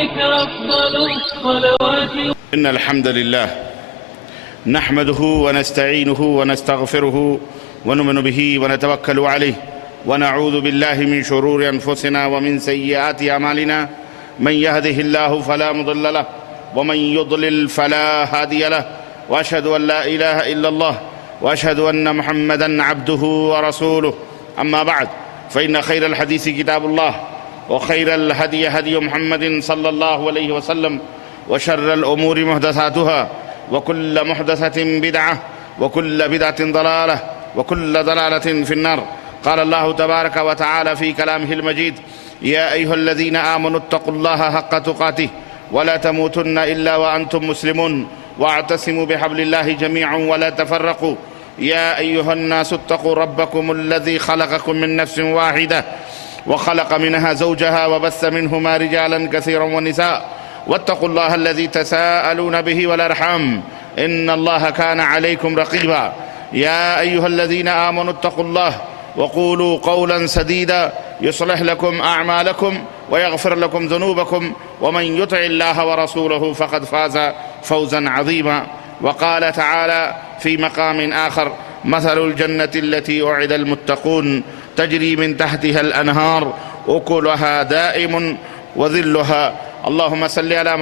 عليك أفضل الصلوات. إن الحمد لله نحمده ونستعينه ونستغفره ونؤمن به ونتوكل عليه ونعوذ بالله من شرور أنفسنا ومن سيئات أعمالنا من يهده الله فلا مضل له ومن يضلل فلا هادي له وأشهد أن لا إله إلا الله وأشهد أن محمدًا عبده ورسوله. أما بعد فإن خير الحديث كتاب الله وخير الهدي هدي محمد صلى الله عليه وسلم وشر الأمور محدثاتها وكل محدثة بدعة وكل بدعة ضلالة وكل ضلالة في النار. قال الله تبارك وتعالى في كلامه المجيد: يا أيها الذين آمنوا اتقوا الله حق تقاته ولا تموتن إلا وأنتم مسلمون واعتصموا بحبل الله جميعا ولا تفرقوا. يا أيها الناس اتقوا ربكم الذي خلقكم من نفس واحدة وخلق منها زوجها وبث منهما رجالا كثيرا ونساء واتقوا الله الذي تساءلون به والأرحام إن الله كان عليكم رقيبا. يا أيها الذين آمنوا اتقوا الله وقولوا قولا سديدا يصلح لكم أعمالكم ويغفر لكم ذنوبكم ومن يطع الله ورسوله فقد فاز فوزا عظيما. وقال تعالى في مقام آخر: مثل الجنة التي أعد المتقون تجري من تحتها الأنهار أكلها دائم وظلها. اللهم صل على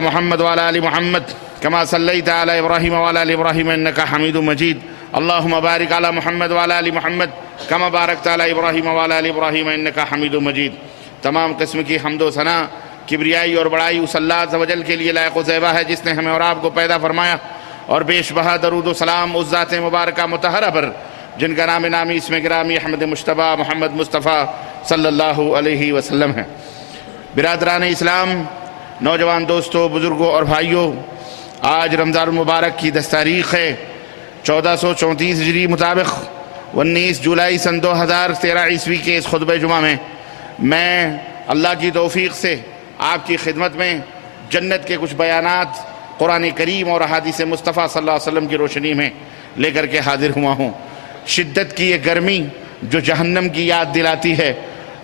محمد وعلى آل محمد كما صليت على إبراهيم وعلى آل إبراهيم إنك حميد مجيد. اللهم بارك على محمد وعلى آل محمد كما باركت على إبراهيم وعلى آل إبراهيم إنك حميد مجيد. تمام قسم کی حمد و ثنا کبریائی اور بڑائی اس اللہ عز و جل کے لیے لائق و زیبا ہے جس نے ہمیں اور آپ کو پیدا فرمایا، اور بیش بہا درود و سلام اس ذات مبارکہ مطہرہ پر جن کا نام نامی اسم گرامی احمد مجتبیٰ محمد مصطفیٰ صلی اللہ علیہ وسلم ہے۔ برادران اسلام، نوجوان دوستوں، بزرگوں اور بھائیوں، آج رمضان المبارک کی 10 تاریخ ہے 1434 ہجری مطابق 19 جولائی سن 2013 عیسوی کے اس خطبہ جمعہ میں میں اللہ کی توفیق سے آپ کی خدمت میں جنت کے کچھ بیانات قرآن کریم اور احادیث مصطفیٰ صلی اللہ علیہ وسلم کی روشنی میں لے کر کے حاضر ہوا ہوں۔ شدت کی یہ گرمی جو جہنم کی یاد دلاتی ہے،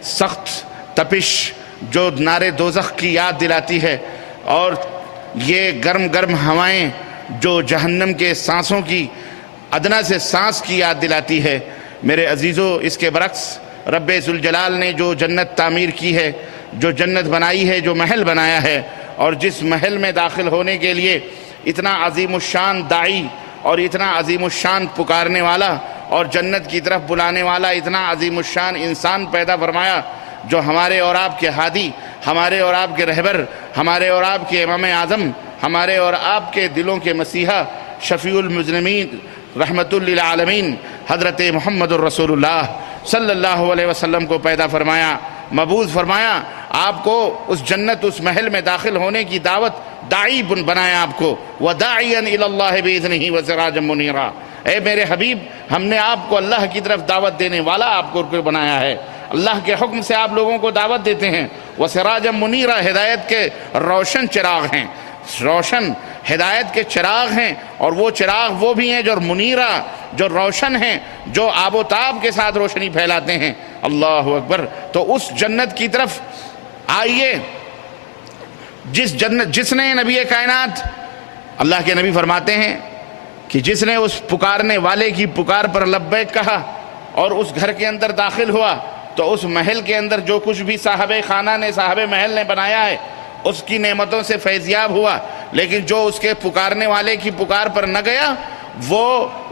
سخت تپش جو نار دوزخ کی یاد دلاتی ہے، اور یہ گرم گرم ہوائیں جو جہنم کے سانسوں کی ادنا سے سانس کی یاد دلاتی ہے، میرے عزیزو اس کے برعکس رب ذوالجلال نے جو جنت تعمیر کی ہے، جو جنت بنائی ہے، جو محل بنایا ہے، اور جس محل میں داخل ہونے کے لیے اتنا عظیم الشان داعی اور اتنا عظیم الشان پکارنے والا اور جنت کی طرف بلانے والا اتنا عظیم الشان انسان پیدا فرمایا، جو ہمارے اور آپ کے ہادی، ہمارے اور آپ کے رہبر، ہمارے اور آپ کے امام اعظم، ہمارے اور آپ کے دلوں کے مسیحا، شفیع المذنبین رحمت للعالمین حضرت محمد الرسول اللہ صلی اللہ علیہ وسلم کو پیدا فرمایا، مبعوث فرمایا، آپ کو اس جنت اس محل میں داخل ہونے کی دعوت داعی بنایا آپ کو، وَدَاعِيًا إِلَى اللَّهِ بِإِذْنِهِ وَسِرَاجًا مُنِيرًا۔ اے میرے حبیب، ہم نے آپ کو اللہ کی طرف دعوت دینے والا آپ کو بنایا ہے، اللہ کے حکم سے آپ لوگوں کو دعوت دیتے ہیں، وَسِرَاجًا مُنِيرًا، ہدایت کے روشن چراغ ہیں، روشن ہدایت کے چراغ ہیں، اور وہ چراغ وہ بھی ہیں جو منیرہ، جو روشن ہیں، جو آب و تاب کے ساتھ روشنی پھیلاتے ہیں۔ اللہ اکبر۔ تو اس جنت کی طرف آئیے جس نے نبی کائنات، اللہ کے نبی فرماتے ہیں کہ جس نے اس پکارنے والے کی پکار پر لبیک کہا اور اس گھر کے اندر داخل ہوا، تو اس محل کے اندر جو کچھ بھی صاحب خانہ نے، صاحب محل نے بنایا ہے، اس کی نعمتوں سے فیضیاب ہوا، لیکن جو اس کے پکارنے والے کی پکار پر نہ گیا، وہ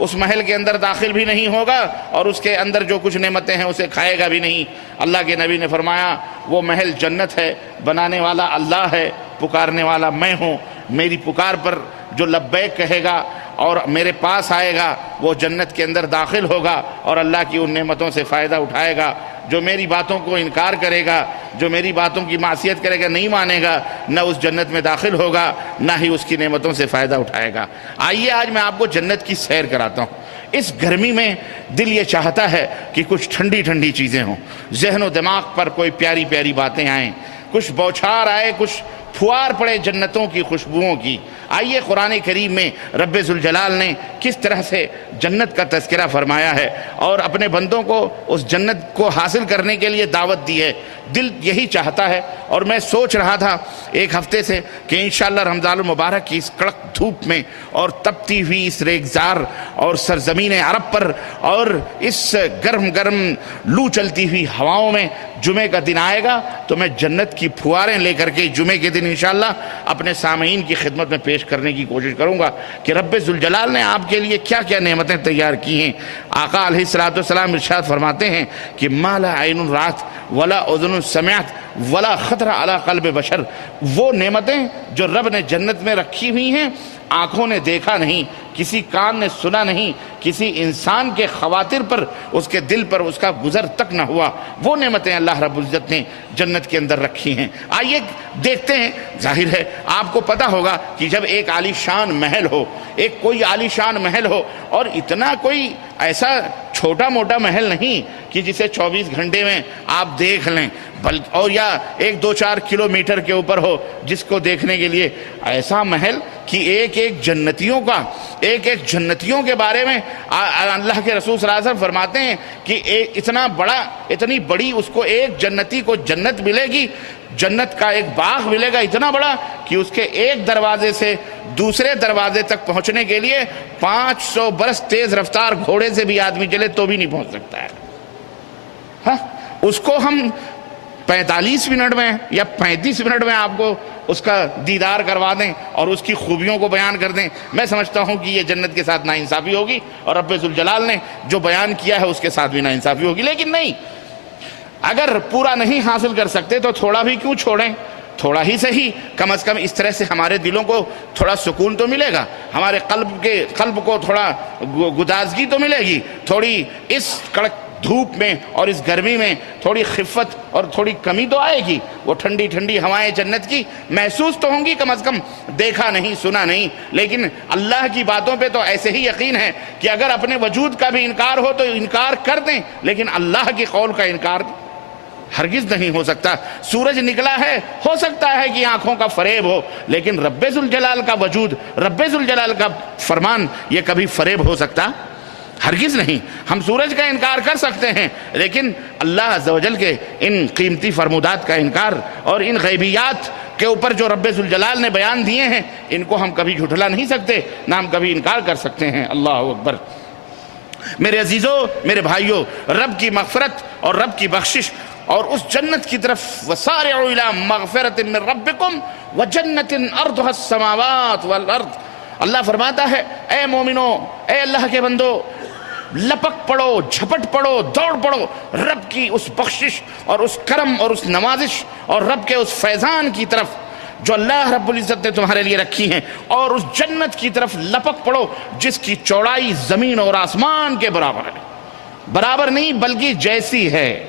اس محل کے اندر داخل بھی نہیں ہوگا، اور اس کے اندر جو کچھ نعمتیں ہیں اسے کھائے گا بھی نہیں۔ اللہ کے نبی نے فرمایا وہ محل جنت ہے، بنانے والا اللہ ہے، پکارنے والا میں ہوں، میری پکار پر جو لبیک کہے گا اور میرے پاس آئے گا وہ جنت کے اندر داخل ہوگا اور اللہ کی ان نعمتوں سے فائدہ اٹھائے گا۔ جو میری باتوں کو انکار کرے گا، جو میری باتوں کی معصیت کرے گا، نہیں مانے گا، نہ اس جنت میں داخل ہوگا، نہ ہی اس کی نعمتوں سے فائدہ اٹھائے گا۔ آئیے آج میں آپ کو جنت کی سیر کراتا ہوں۔ اس گرمی میں دل یہ چاہتا ہے کہ کچھ ٹھنڈی ٹھنڈی چیزیں ہوں، ذہن و دماغ پر کوئی پیاری پیاری باتیں آئیں، کچھ بوچھار آئے، کچھ پھوار پڑے جنتوں کی خوشبوؤں کی۔ آئیے قرآن کریم میں رب ذوالجلال نے کس طرح سے جنت کا تذکرہ فرمایا ہے اور اپنے بندوں کو اس جنت کو حاصل کرنے کے لیے دعوت دی ہے۔ دل یہی چاہتا ہے، اور میں سوچ رہا تھا ایک ہفتے سے کہ انشاءاللہ رمضان المبارک کی اس کڑک دھوپ میں اور تپتی ہوئی اس ریگزار اور سرزمین عرب پر اور اس گرم گرم لو چلتی ہوئی ہواؤں میں جمعے کا دن آئے گا تو میں جنت کی پھواریں لے کر کے جمعے کے دن انشاءاللہ اپنے سامعین کی خدمت میں پیش کرنے کی کوشش کروں گا کہ رب ذوالجلال نے آپ کے لیے کیا کیا نعمتیں تیار کی ہیں۔ آقا علیہ الصلوۃ والسلام ارشاد فرماتے ہیں کہ ما لا عین رات ولا اذن سمعت ولا خطر علی قلب بشر، وہ نعمتیں جو رب نے جنت میں رکھی ہوئی ہیں آنکھوں نے دیکھا نہیں، کسی کان نے سنا نہیں، کسی انسان کے خواطر پر، اس کے دل پر اس کا گزر تک نہ ہوا، وہ نعمتیں اللہ رب العزت نے جنت کے اندر رکھی ہیں۔ آئیے دیکھتے ہیں۔ ظاہر ہے آپ کو پتہ ہوگا کہ جب ایک عالی شان محل ہو، ایک کوئی عالی شان محل ہو، اور اتنا کوئی ایسا چھوٹا موٹا محل نہیں کہ جسے 24 گھنٹے میں آپ دیکھ لیں، اور یا 1-2-4 کلومیٹر کے اوپر ہو جس کو دیکھنے کے لیے، ایسا محل کہ ایک ایک جنتیوں کے بارے میں اللہ کے رسول صلی اللہ علیہ وسلم فرماتے ہیں کہ اتنی بڑی اس کو ایک جنتی کو جنت ملے گی، جنت کا ایک باغ ملے گا اتنا بڑا کہ اس کے ایک دروازے سے دوسرے دروازے تک پہنچنے کے لیے 500 برس تیز رفتار گھوڑے سے بھی آدمی چلے تو بھی نہیں پہنچ سکتا ہے۔ ہاں، اس کو ہم 45 منٹ میں یا 35 منٹ میں آپ کو اس کا دیدار کروا دیں اور اس کی خوبیوں کو بیان کر دیں، میں سمجھتا ہوں کہ یہ جنت کے ساتھ ناانصافی ہوگی، اور رب ذوالجلال نے جو بیان کیا ہے اس کے ساتھ بھی ناانصافی ہوگی۔ لیکن نہیں، اگر پورا نہیں حاصل کر سکتے تو تھوڑا بھی کیوں چھوڑیں، تھوڑا ہی صحیح، کم از کم اس طرح سے ہمارے دلوں کو تھوڑا سکون تو ملے گا، ہمارے قلب کو تھوڑا گدازگی تو ملے گی، تھوڑی اس کڑک دھوپ میں اور اس گرمی میں تھوڑی خفت اور تھوڑی کمی تو آئے گی، وہ ٹھنڈی ٹھنڈی ہوائیں جنت کی محسوس تو ہوں گی، کم از کم دیکھا نہیں سنا نہیں، لیکن اللہ کی باتوں پہ تو ایسے ہی یقین ہے کہ اگر اپنے وجود کا بھی انکار ہو تو انکار کر دیں، لیکن اللہ کی قول کا انکار ہرگز نہیں ہو سکتا۔ سورج نکلا ہے، ہو سکتا ہے کہ آنکھوں کا فریب ہو، لیکن رب ذوالجلال کا وجود، رب ذوالجلال کا فرمان یہ کبھی فریب ہو سکتا؟ ہرگز نہیں۔ ہم سورج کا انکار کر سکتے ہیں، لیکن اللہ عز و جل کے ان قیمتی فرمودات کا انکار اور ان غیبیات کے اوپر جو رب ذوالجلال نے بیان دیے ہیں ان کو ہم کبھی جھٹلا نہیں سکتے، نہ ہم کبھی انکار کر سکتے ہیں۔ اللہ اکبر۔ میرے عزیزوں، میرے بھائیوں، رب کی مغفرت اور رب کی بخشش اور اس جنت کی طرف وَسَارِعُوا إِلَىٰ مَغْفِرَةٍ مِّن رَبِّكُمْ وَجَنَّةٍ أَرْضُهَا السَّمَاوَاتُ وَالْأَرْضُ۔ اللہ فرماتا ہے اے مومنو، اے اللہ کے بندو، لپک پڑو، جھپٹ پڑو، دوڑ پڑو رب کی اس بخشش اور اس کرم اور اس نوازش اور رب کے اس فیضان کی طرف جو اللہ رب العزت نے تمہارے لیے رکھی ہیں، اور اس جنت کی طرف لپک پڑو جس کی چوڑائی زمین اور آسمان کے برابر ہے، برابر نہیں بلکہ جیسی ہے۔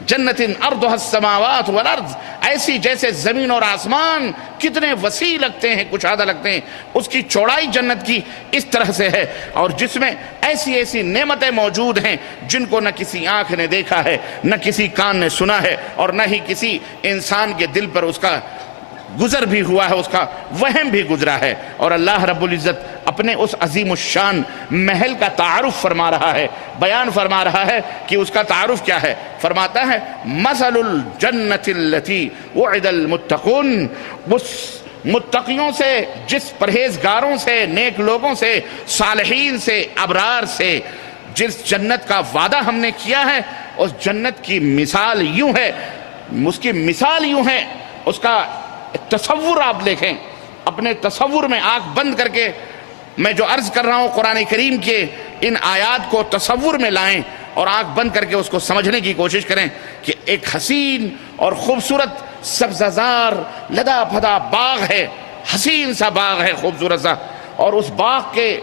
جنت ارضها السماوات والارض، ایسی جیسے زمین اور آسمان کتنے وسیع لگتے ہیں، کشادہ لگتے ہیں، اس کی چوڑائی جنت کی اس طرح سے ہے، اور جس میں ایسی ایسی نعمتیں موجود ہیں جن کو نہ کسی آنکھ نے دیکھا ہے، نہ کسی کان نے سنا ہے، اور نہ ہی کسی انسان کے دل پر اس کا گزر بھی ہوا ہے، اس کا وہم بھی گزرا ہے۔ اور اللہ رب العزت اپنے اس عظیم الشان محل کا تعارف فرما رہا ہے، بیان فرما رہا ہے کہ اس کا تعارف کیا ہے۔ فرماتا ہے مثل الجنت التي وعد المتقون، اس متقیوں سے، جس پرہیزگاروں سے، نیک لوگوں سے، صالحین سے، ابرار سے جس جنت کا وعدہ ہم نے کیا ہے، اس جنت کی مثال یوں ہے، اس کی مثال یوں ہے، اس کا تصور آپ دیکھیں، اپنے تصور میں آنکھ بند کر کے میں جو عرض کر رہا ہوں قرآن کریم کے ان آیات کو تصور میں لائیں اور آنکھ بند کر کے اس کو سمجھنے کی کوشش کریں کہ ایک حسین اور خوبصورت سبززار لدا پھدا باغ ہے، حسین سا باغ ہے، خوبصورت سا، اور اس باغ کے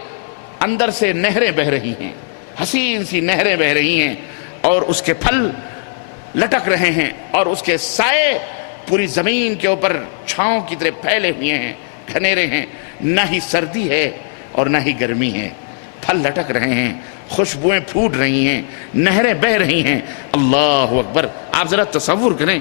اندر سے نہریں بہہ رہی ہیں، حسین سی نہریں بہہ رہی ہیں، اور اس کے پھل لٹک رہے ہیں، اور اس کے سائے پوری زمین کے اوپر چھاؤں کی طرح پھیلے ہوئے ہیں، گھنیرے ہیں، نہ ہی سردی ہے اور نہ ہی گرمی ہے، پھل لٹک رہے ہیں، خوشبوئیں پھوٹ رہی ہیں، نہریں بہہ رہی ہیں۔ اللہ اکبر۔ آپ ذرا تصور کریں،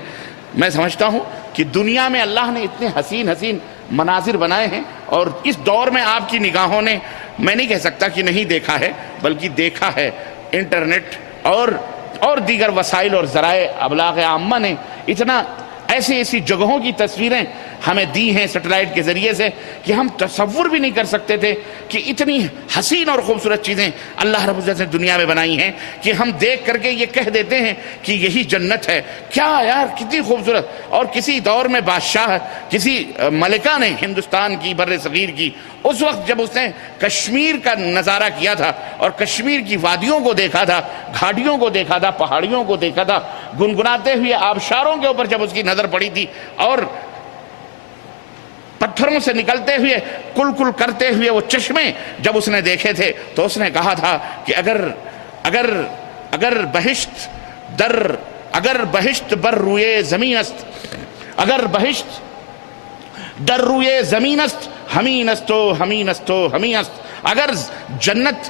میں سمجھتا ہوں کہ دنیا میں اللہ نے اتنے حسین حسین مناظر بنائے ہیں، اور اس دور میں آپ کی نگاہوں نے، میں نہیں کہہ سکتا کہ نہیں دیکھا ہے، بلکہ دیکھا ہے۔ انٹرنیٹ اور دیگر وسائل اور ذرائع ابلاغ عامہ نے اتنا ایسی جگہوں کی تصویریں ہمیں دی ہیں سیٹلائٹ کے ذریعے سے کہ ہم تصور بھی نہیں کر سکتے تھے کہ اتنی حسین اور خوبصورت چیزیں اللہ رب العزت نے دنیا میں بنائی ہیں کہ ہم دیکھ کر کے یہ کہہ دیتے ہیں کہ یہی جنت ہے۔ کیا یار، کتنی خوبصورت! اور کسی دور میں بادشاہ، کسی ملکہ نے ہندوستان کی، بر صغیر کی، اس وقت جب اس نے کشمیر کا نظارہ کیا تھا اور کشمیر کی وادیوں کو دیکھا تھا، گھاٹیوں کو دیکھا تھا، پہاڑیوں کو دیکھا تھا، گنگناتے ہوئے آبشاروں کے اوپر جب اس کی نظر پڑی تھی، اور پتھروں سے نکلتے ہوئے کل کل کرتے ہوئے وہ چشمے جب اس نے دیکھے تھے، تو اس نے کہا تھا کہ اگر بہشت بر روئے زمین است، اگر بہشت در روئے زمین است، ہمین استو ہمین استو ہمین است، اگر جنت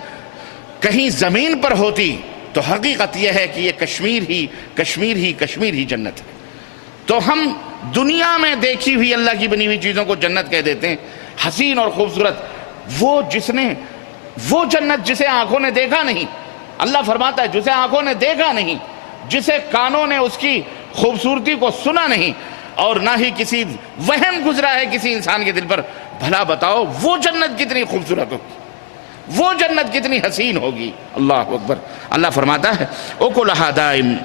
کہیں زمین پر ہوتی تو حقیقت یہ ہے کہ یہ کشمیر ہی جنت ہے۔ تو ہم دنیا میں دیکھی ہوئی اللہ کی بنی ہوئی چیزوں کو جنت کہہ دیتے ہیں، حسین اور خوبصورت۔ وہ جنت جسے آنکھوں نے دیکھا نہیں، اللہ فرماتا ہے جسے آنکھوں نے دیکھا نہیں، جسے کانوں نے اس کی خوبصورتی کو سنا نہیں، اور نہ ہی کسی وہم گزرا ہے کسی انسان کے دل پر، بھلا بتاؤ وہ جنت کتنی خوبصورت ہوگی، وہ جنت کتنی حسین ہوگی۔ اللہ اکبر۔ اللہ فرماتا ہے اکلھا دائم،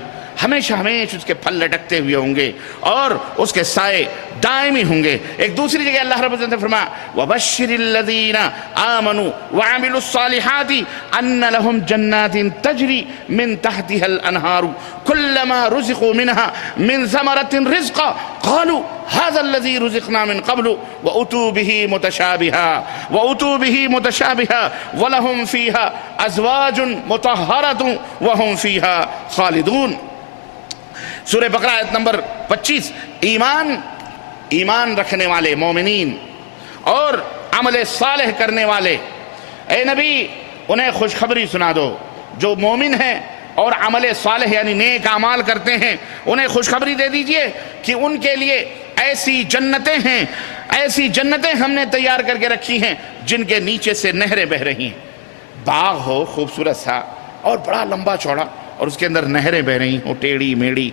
ہمیشہ اس کے پھل لٹکتے ہوئے ہوں گے اور اس کے سائے دائمی ہوں گے۔ ایک دوسری جگہ اللہ رب العزت نے فرمایا وَبَشِّرِ الَّذِينَ آمَنُوا وَعَمِلُوا الصَّالِحَاتِ أَنَّ لَهُمْ جَنَّاتٍ تَجْرِي مِن تَحْتِهَا الْأَنْهَارُ كُلَّمَا رُزِقُوا مِنْهَا مِن ثَمَرَةٍ رِزْقًا قَالُوا هَذَا الَّذِي رُزِقْنَا مِن قَبْلُ وَأُتُوا بِهِ مُتَشَابِهًا وَلَهُمْ فِيهَا أَزْوَاجٌ مُطَهَّرَةٌ وَهُمْ فِيهَا خَالِدُونَ۔ سورہ بقرہ آیت نمبر 25۔ ایمان رکھنے والے مومنین اور عمل صالح کرنے والے، اے نبی انہیں خوشخبری سنا دو۔ جو مومن ہیں اور عمل صالح یعنی نیک اعمال کرتے ہیں، انہیں خوشخبری دے دیجئے کہ ان کے لیے ایسی جنتیں ہیں، ایسی جنتیں ہم نے تیار کر کے رکھی ہیں جن کے نیچے سے نہریں بہہ رہی ہیں۔ باغ ہو خوبصورت سا اور بڑا لمبا چوڑا، اور اس کے اندر نہریں بہہ رہی ہوں، ٹیڑھی میڑھی،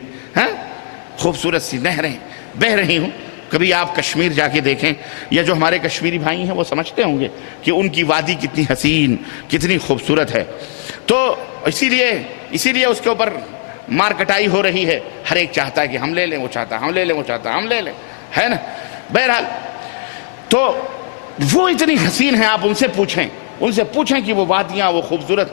خوبصورت سی نہریں بہہ رہی ہوں۔ کبھی آپ کشمیر جا کے دیکھیں، یا جو ہمارے کشمیری بھائی ہیں وہ سمجھتے ہوں گے کہ ان کی وادی کتنی حسین، کتنی خوبصورت ہے۔ تو اسی لیے اس کے اوپر مار کٹائی ہو رہی ہے، ہر ایک چاہتا ہے کہ ہم لے لیں، وہ چاہتا ہے ہم لے لیں، وہ چاہتا ہے ہم لے لیں، ہے نا۔ بہرحال تو وہ اتنی حسین ہیں، آپ ان سے پوچھیں کہ وہ وادیاں، وہ خوبصورت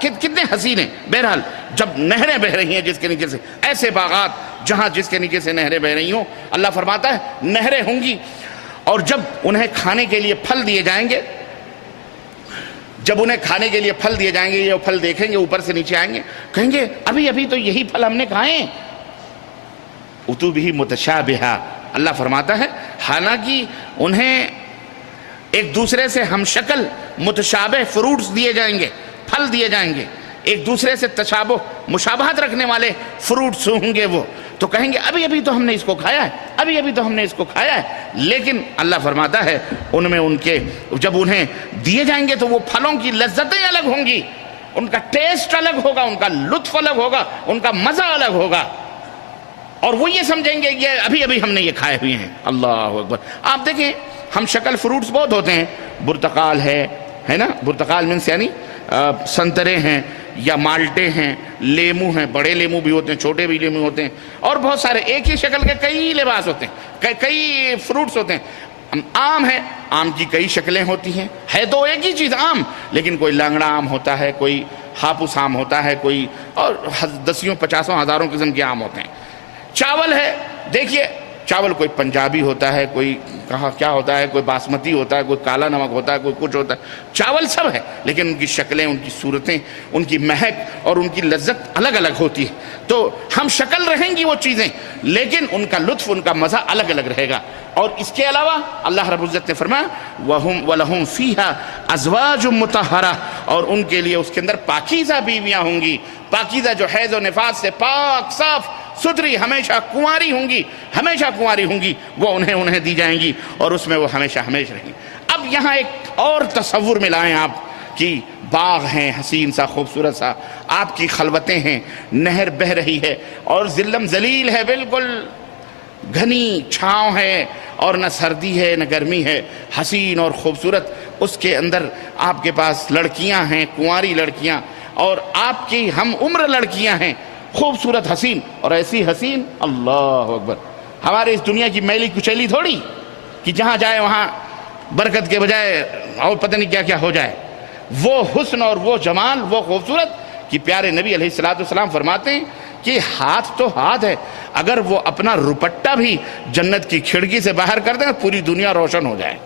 کتنے حسین ہیں۔ بہرحال جب نہریں بہہ رہی ہیں جس کے نیچے سے، ایسے باغات جہاں جس کے نیچے سے نہریں بہہ رہی ہوں، اللہ فرماتا ہے نہریں ہوں گی، اور جب انہیں کھانے کے لیے پھل دیے جائیں گے، یہ پھل دیکھیں گے، اوپر سے نیچے آئیں گے، کہیں گے ابھی تو یہی پھل ہم نے کھائے ہیں۔ اتو بھی متشابہا، اللہ فرماتا ہے حالانکہ انہیں ایک دوسرے سے ہم شکل متشابہ فروٹس دیے جائیں گے، پھل دیے جائیں گے، ایک دوسرے سے تشابہ مشابہت رکھنے والے فروٹس ہوں گے، وہ تو کہیں گے ابھی تو ہم نے اس کو کھایا ہے، لیکن اللہ فرماتا ہے ان میں جب انہیں دیے جائیں گے تو وہ پھلوں کی لذتیں الگ ہوں گی، ان کا ٹیسٹ الگ ہوگا، ان کا لطف الگ ہوگا، ان کا مزہ الگ ہوگا، اور وہ یہ سمجھیں گے کہ ابھی ہم نے یہ کھائے ہوئے ہیں۔ اللہ اکبر۔ آپ دیکھیں ہم شکل فروٹس بہت ہوتے ہیں، برتقال ہے نا، برتقال مینس یعنی سنترے ہیں یا مالٹے ہیں، لیمو ہیں، بڑے لیمو بھی ہوتے ہیں، چھوٹے بھی لیمو ہوتے ہیں، اور بہت سارے ایک ہی شکل کے کئی لباس ہوتے ہیں، کئی فروٹس ہوتے ہیں۔ آم ہے، آم کی کئی شکلیں ہوتی ہیں، ہے تو ایک ہی چیز آم، لیکن کوئی لانگڑا آم ہوتا ہے، کوئی ہاپوس آم ہوتا ہے، کوئی اور 10 50 ہزاروں قسم کے آم ہوتے ہیں۔ چاول ہے، دیکھیے چاول کوئی پنجابی ہوتا ہے، کوئی کہاں کیا ہوتا ہے، کوئی باسمتی ہوتا ہے، کوئی کالا نمک ہوتا ہے، کوئی کچھ ہوتا ہے، چاول سب ہے، لیکن ان کی شکلیں، ان کی صورتیں، ان کی مہک اور ان کی لذت الگ الگ ہوتی ہے۔ تو ہم شکل رہیں گی وہ چیزیں، لیکن ان کا لطف، ان کا مزہ الگ الگ رہے گا۔ اور اس کے علاوہ اللہ رب العزت نے فرمایا وَلَهُمْ فِيهَا أَزْوَاجٌ مُطَهَّرَةٌ، اور ان کے لیے اس کے اندر پاکیزہ بیویاں ہوں گی، پاکیزہ جو حیض و نفاس سے پاک صاف ستری ہمیشہ کنواری ہوں گی، ہمیشہ کنواری ہوں گی، وہ انہیں دی جائیں گی اور اس میں وہ ہمیشہ ہمیشہ رہیں گی۔ اب یہاں ایک اور تصور میں لائیں آپ کہ باغ ہیں حسین سا خوبصورت سا، آپ کی خلوتیں ہیں، نہر بہہ رہی ہے اور ذلم ذلیل ہے، بالکل گھنی چھاؤں ہے اور نہ سردی ہے نہ گرمی ہے، حسین اور خوبصورت۔ اس کے اندر آپ کے پاس لڑکیاں ہیں، کنواری لڑکیاں، اور آپ کی ہم عمر لڑکیاں ہیں، خوبصورت حسین، اور ایسی حسین اللہ اکبر، ہمارے اس دنیا کی میلی کچیلی تھوڑی کہ جہاں جائے وہاں برکت کے بجائے اور پتہ نہیں کیا کیا ہو جائے۔ وہ حسن اور وہ جمال، وہ خوبصورت کہ پیارے نبی علیہ السلام فرماتے ہیں کہ ہاتھ تو ہاتھ ہے، اگر وہ اپنا روپٹہ بھی جنت کی کھڑکی سے باہر کر دیں پوری دنیا روشن ہو جائے،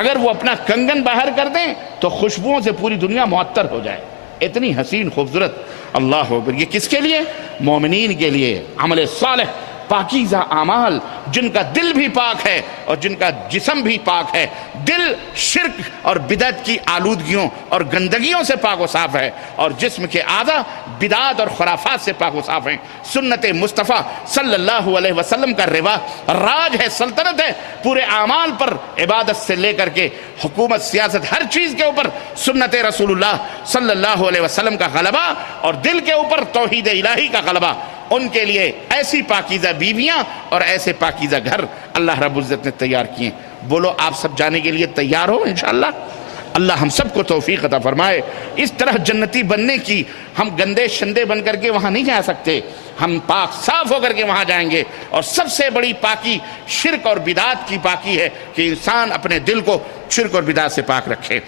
اگر وہ اپنا کنگن باہر کر دیں تو خوشبوؤں سے پوری دنیا معطر ہو جائے، اتنی حسین خوبصورت۔ اللہ اکبر، یہ کس کے لیے؟ مومنین کے لیے، عمل صالح، پاکیزہ اعمال، جن کا دل بھی پاک ہے اور جن کا جسم بھی پاک ہے، دل شرک اور بدعت کی آلودگیوں اور گندگیوں سے پاک و صاف ہے اور جسم کے اعضاء بدعات اور خرافات سے پاک و صاف ہیں۔ سنت مصطفیٰ صلی اللہ علیہ وسلم کا راج ہے، سلطنت ہے، پورے اعمال پر، عبادت سے لے کر کے حکومت، سیاست، ہر چیز کے اوپر سنت رسول اللہ صلی اللہ علیہ وسلم کا غلبہ، اور دل کے اوپر توحید الہی کا غلبہ۔ ان کے لیے ایسی پاکیزہ بیویاں اور ایسے پاکیزہ گھر اللہ رب العزت نے تیار کیے۔ بولو آپ سب جانے کے لیے تیار ہو انشاءاللہ؟ اللہ ہم سب کو توفیق عطا فرمائے اس طرح جنتی بننے کی۔ ہم گندے شندے بن کر کے وہاں نہیں جا سکتے، ہم پاک صاف ہو کر کے وہاں جائیں گے، اور سب سے بڑی پاکی شرک اور بدعات کی پاکی ہے کہ انسان اپنے دل کو شرک اور بدعات سے پاک رکھے۔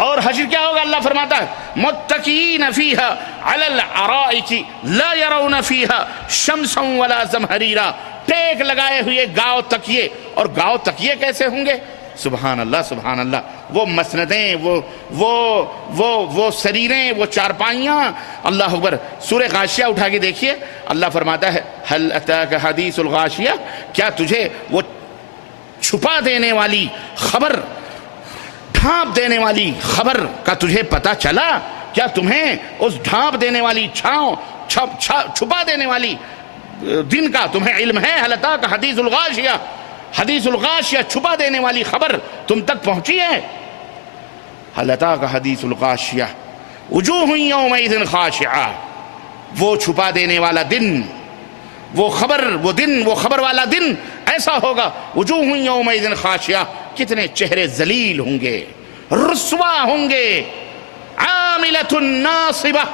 اور حشر کیا ہوگا؟ اللہ فرماتا ہے متکئین فیہا علی الارائک لا یرون فیہا شمسا ولا زمہریرا، ٹیک لگائے ہوئے گاؤ تکیے، اور گاؤ تکیے کیسے ہوں گے؟ سبحان اللہ سبحان اللہ، وہ مسندیں، وہ سریریں، وہ چارپائیاں، اللہ اکبر۔ سورہ غاشیہ اٹھا کے دیکھیے، اللہ فرماتا ہے هل اتاک حدیث الغاشیہ، کیا تجھے وہ چھپا دینے والی خبر، ڈھانپ دینے والی خبر کا تجھے پتا چلا؟ کیا تمہیں اس ڈھانپ دینے والی چھاؤں، چھپا دینے والی دن کا تمہیں علم ہے؟ هل اتاک حدیث الغاشیہ، حدیث الغاشیہ، چھپا دینے والی خبر تم تک پہنچی ہے؟ هل اتاک حدیث الغاشیہ وجوہ یومئذ خاشعہ، وہ چھپا دینے والا دن، وہ خبر، وہ دن، وہ خبر والا دن ایسا ہوگا، وجوہ یومئذ خاشعہ، کتنے چہرے ذلیل ہوں گے، رسوا ہوں گے، عاملۃ ناصبہ،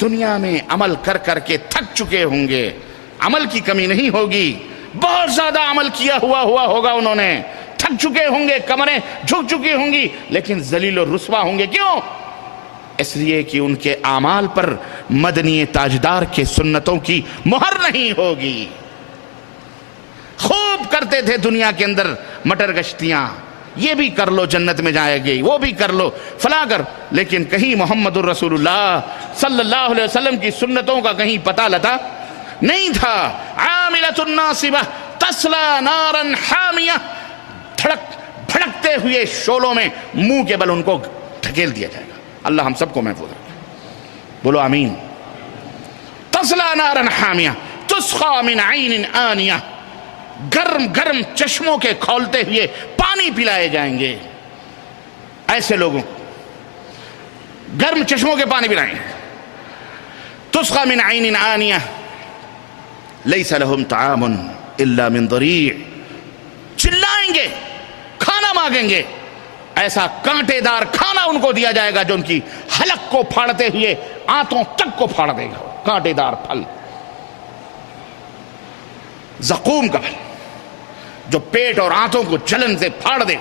دنیا میں عمل کر کر کے تھک چکے ہوں گے، عمل کی کمی نہیں ہوگی، بہت زیادہ عمل کیا ہوا ہوگا انہوں نے، تھک چکے ہوں گے، کمریں جھک چکی ہوں گی، لیکن ذلیل و رسوا ہوں گے۔ کیوں؟ اس لیے کہ ان کے اعمال پر مدنی تاجدار کے سنتوں کی مہر نہیں ہوگی۔ خوب کرتے تھے دنیا کے اندر مٹر گشتیاں، یہ بھی کر لو جنت میں جائے گی، وہ بھی کر لو، فلاں کر، لیکن کہیں محمد الرسول اللہ صلی اللہ علیہ وسلم کی سنتوں کا کہیں پتہ لتا نہیں تھا۔ عاملۃ ناصبہ تصلی نارا حامیہ، بھڑکتے ہوئے شعلوں میں منہ کے بل ان کو ڈھکیل دیا جائے گا۔ اللہ ہم سب کو محفوظ رکھے، بولو آمین۔ تصلی نارا حامیہ تسقی من عین آنیہ، گرم گرم چشموں کے کھولتے ہوئے پانی پلائے جائیں گے ایسے لوگوں کو، گرم چشموں کے پانی پلائیں گے۔ تسقی من عین آنیہ لیس لہم طعام الا من ضریع، چلائیں گے، کھانا مانگیں گے، ایسا کانٹے دار کھانا ان کو دیا جائے گا جو ان کی حلق کو پھاڑتے ہوئے آنتوں تک کو پھاڑ دے گا، کانٹے دار پھل، زقوم کا پھل جو پیٹ اور آنتوں کو جلن سے پھاڑ دے۔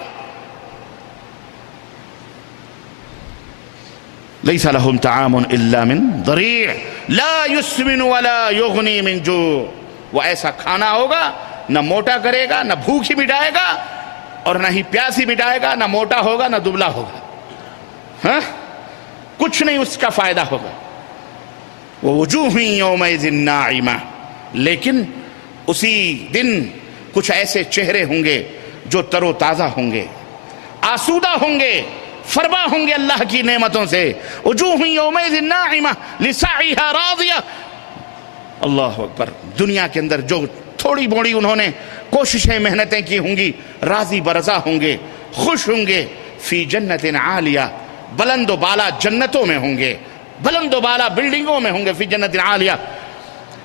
لیس لہم طعام الا من ضریع لا یسمن ولا یغنی من جوع، وہ ایسا کھانا ہوگا نہ موٹا کرے گا، نہ بھوک ہی مٹائے گا، اور نہ ہی پیاس ہی مٹائے گا، نہ موٹا ہوگا نہ دبلا ہوگا، ہاں کچھ نہیں اس کا فائدہ ہوگا۔ ووجوہ یومئذ ناعمہ، لیکن اسی دن کچھ ایسے چہرے ہوں گے جو تر و تازہ ہوں گے، آسودہ ہوں گے، فرما ہوں گے اللہ کی نعمتوں سے۔ وجوہ یومئذ ناعمہ لسعیہا راضیہ، اللہ اکبر. دنیا کے اندر جو تھوڑی بوڑی انہوں نے کوششیں محنتیں کی ہوں گی، راضی برضا ہوں گے، خوش ہوں گے. فی جنت عالیہ، بلند و بالا جنتوں میں ہوں گے، بلند و بالا بلڈنگوں میں ہوں گے. فی جنت عالیہ،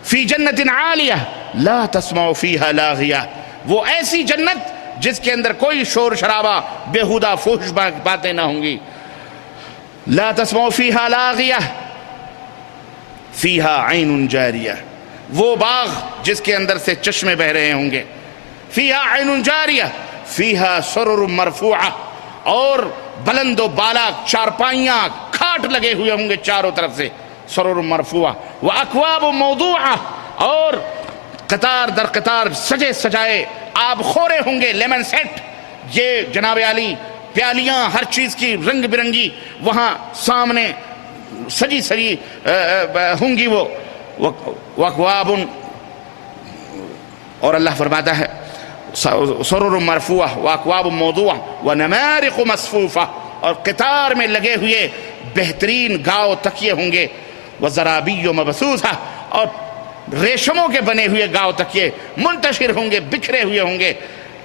فی جنت عالیہ لا تسمع فیہا لاغیہ، وہ ایسی جنت جس کے اندر کوئی شور شرابہ بیہودہ فحش باتیں نہ ہوں گی. لا تسمع فیہا لاغیہ فیہا عین جاریہ، وہ باغ جس کے اندر سے چشمے بہ رہے ہوں گے. فیہا عین جاریہ فیہا سرر مرفوعہ، اور بلند و بالا چارپائیاں کھاٹ لگے ہوئے ہوں گے چاروں طرف سے. سرر مرفوعہ واکواب موضوعہ، اور قطار در قطار سجے سجائے آب خورے ہوں گے، لیمن سیٹ. یہ جناب علی پیالیاں ہر چیز کی رنگ برنگی وہاں سامنے سجی سجی ہوں گی. وہ واکواب، اور اللہ فرماتا ہے سرر مرفوعہ واکواب موضوعہ ونمارق مصفوفہ، اور قطار میں لگے ہوئے بہترین گاؤ تکیے ہوں گے. وزرابی مبثوثہ، اور ریشموں کے بنے ہوئے گاؤ تکیے منتشر ہوں گے، بکھرے ہوئے ہوں گے.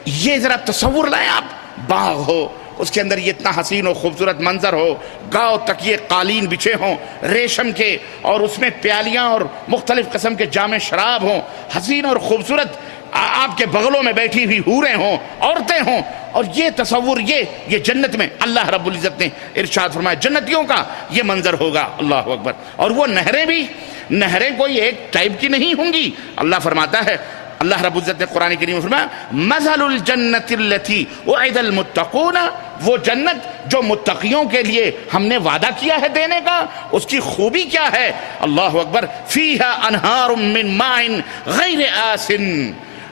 یہ ذرا تصور لائیں آپ، باغ ہو، اس کے اندر یہ اتنا حسین و خوبصورت منظر ہو، گاؤ تکیے قالین بچھے ہوں ریشم کے، اور اس میں پیالیاں اور مختلف قسم کے جام شراب ہوں، حسین اور خوبصورت آپ کے بغلوں میں بیٹھی ہوئی حوریں ہوں، عورتیں ہوں. اور یہ تصور، یہ جنت میں اللہ رب العزت نے ارشاد فرمایا جنتیوں کا یہ منظر ہوگا. اللہ اکبر. اور وہ نہریں بھی، نہریں کوئی ایک ٹائپ کی نہیں ہوں گی. اللہ فرماتا ہے، اللہ رب العزت نے قرآن کریم میں فرمایا مثل الجنت التی وعد المتقون، وہ جنت جو متقیوں کے لیے ہم نے وعدہ کیا ہے دینے کا، اس کی خوبی کیا ہے. اللہ اکبر. فیہا انہار من ماء غیر آسن،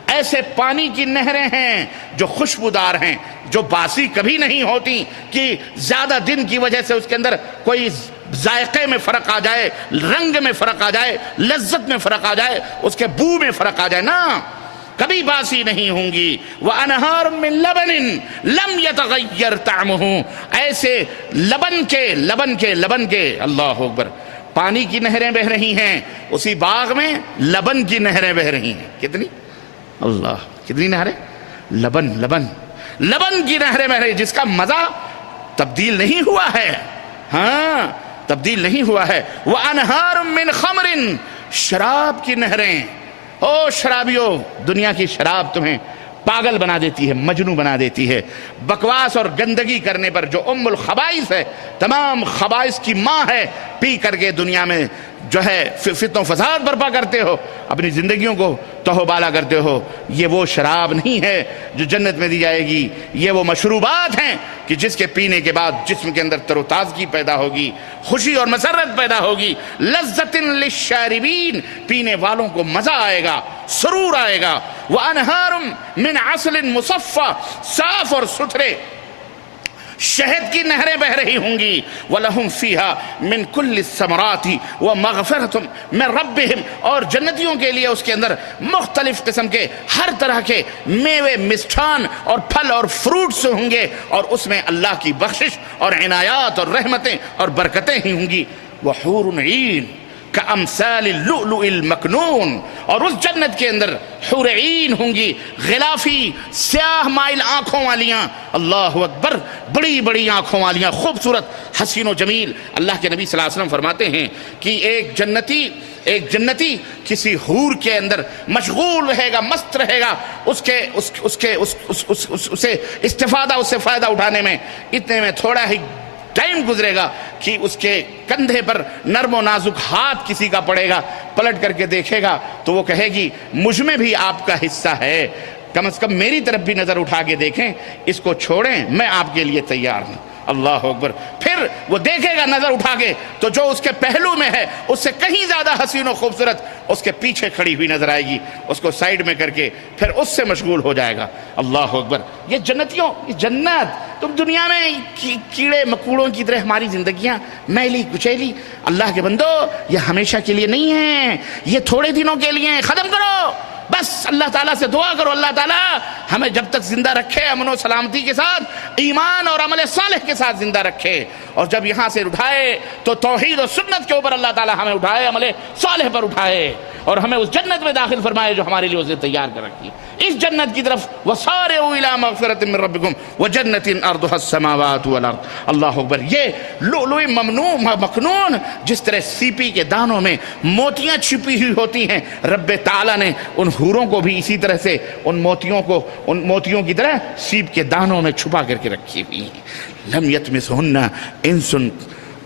ایسے پانی کی نہریں ہیں جو خوشبودار ہیں، جو باسی کبھی نہیں ہوتی کہ زیادہ دن کی وجہ سے اس کے اندر کوئی ذائقے میں فرق آ جائے، رنگ میں فرق آ جائے، لذت میں فرق آ جائے، اس کے بو میں فرق آ جائے. نا، کبھی باسی نہیں ہوں گی. وَأَنْهَارٌ مِّن لَبَنٍ لَمْ يَتَغَيَّرْ طَعْمُهُ، ایسے لبن کے اللہ اکبر پانی کی نہریں بہ رہی ہیں. اسی باغ میں لبن کی نہریں بہ رہی ہیں. کتنی اللہ، کتنی نہریں؟ لبن کی نہریں بہ رہی، جس کا مزہ تبدیل نہیں ہوا ہے. ہاں، تبدیل نہیں ہوا ہے. وَأَنْهَارٌ مِّنْ خَمْرٍ، شراب کی نہریں. او شرابیو، دنیا کی شراب تمہیں پاگل بنا دیتی ہے، مجنوں بنا دیتی ہے. بکواس اور گندگی کرنے پر، جو ام الخبائث ہے، تمام خبائث کی ماں ہے، پی کر کے دنیا میں جو ہے فتن و فساد برپا کرتے ہو، اپنی زندگیوں کو تہو بالا کرتے ہو. یہ وہ شراب نہیں ہے جو جنت میں دی جائے گی. یہ وہ مشروبات ہیں کہ جس کے پینے کے بعد جسم کے اندر تر و تازگی پیدا ہوگی، خوشی اور مسرت پیدا ہوگی. لذت للشاربین، پینے والوں کو مزہ آئے گا، سرور آئے گا. وَأَنْهَارٌ مِّنْ عَسْلٍ مُصَفَّى، صاف اور ستھرے شہد کی نہریں بہ رہی ہوں گی. وَلَهُمْ فِيهَا مِنْ كُلِّ الثَّمَرَاتِ وَمَغْفِرَةٌ مِّن رَبِّهِمْ، اور جنتیوں کے لیے اس کے اندر مختلف قسم کے ہر طرح کے میوے، مستھان اور پھل اور فروٹس ہوں گے، اور اس میں اللہ کی بخشش اور عنایات اور رحمتیں اور برکتیں ہی ہوں گی. وَحُورٌ عِین کَأَمْثَالِ اللُّؤْلُؤِ الْمَكْنُونِ، اور اس جنت کے اندر حور عین ہوں گی، غلافی سیاہ مائل آنکھوں والیاں. اللہ اکبر. بڑی بڑی آنکھوں والیاں، خوبصورت، حسین و جمیل. اللہ کے نبی صلی اللہ علیہ وسلم فرماتے ہیں کہ ایک جنتی کسی حور کے اندر مشغول رہے گا، مست رہے گا، اسے استفادہ، اس سے فائدہ اٹھانے میں اتنے میں تھوڑا ہی ٹائم گزرے گا کہ اس کے کندھے پر نرم و نازک ہاتھ کسی کا پڑے گا. پلٹ کر کے دیکھے گا تو وہ کہے گی مجھ میں بھی آپ کا حصہ ہے، کم از کم میری طرف بھی نظر اٹھا کے دیکھیں، اس کو چھوڑیں، میں آپ کے لیے تیار ہوں. اللہ اکبر. پھر وہ دیکھے گا نظر اٹھا کے تو جو اس کے پہلو میں ہے اس سے کہیں زیادہ حسین و خوبصورت اس کے پیچھے کھڑی ہوئی نظر آئے گی. اس کو سائیڈ میں کر کے پھر اس سے مشغول ہو جائے گا. اللہ اکبر. یہ جنتیوں، یہ جنت. تم دنیا میں کیڑے مکوڑوں کی طرح ہماری زندگیاں میلی کچیلی. اللہ کے بندو، یہ ہمیشہ کے لیے نہیں ہے، یہ تھوڑے دنوں کے لیے. ختم کرو بس. اللہ تعالیٰ سے دعا کرو، اللہ تعالیٰ ہمیں جب تک زندہ رکھے امن و سلامتی کے ساتھ، ایمان اور عمل صالح کے ساتھ زندہ رکھے، اور جب یہاں سے اٹھائے تو توحید و سنت کے اوپر اللہ تعالی ہمیں اٹھائے، عمل صالح پر اٹھائے، اور ہمیں اس جنت میں داخل فرمائے جو ہمارے لیے اسے تیار کر رکھی ہے۔ اس جنت کی طرف وَسَارِعُوا إِلَىٰ مَغْفِرَةٍ مِّن رَّبِّكُمْ وَجَنَّةٍ عَرْضُهَا السَّمَاوَاتُ وَالْأَرْضُ۔ اللہ اکبر۔ یہ لؤلؤ مکنون، جس طرح سیپی کے دانوں میں موتیاں چھپی ہوئی ہوتی ہیں، رب تعالیٰ نے ان حوروں کو بھی اسی طرح سے ان موتیوں کی طرح سیپ کے دانوں میں چھپا کر کے رکھی ہوئی ہیں۔ لم یطمثہن انس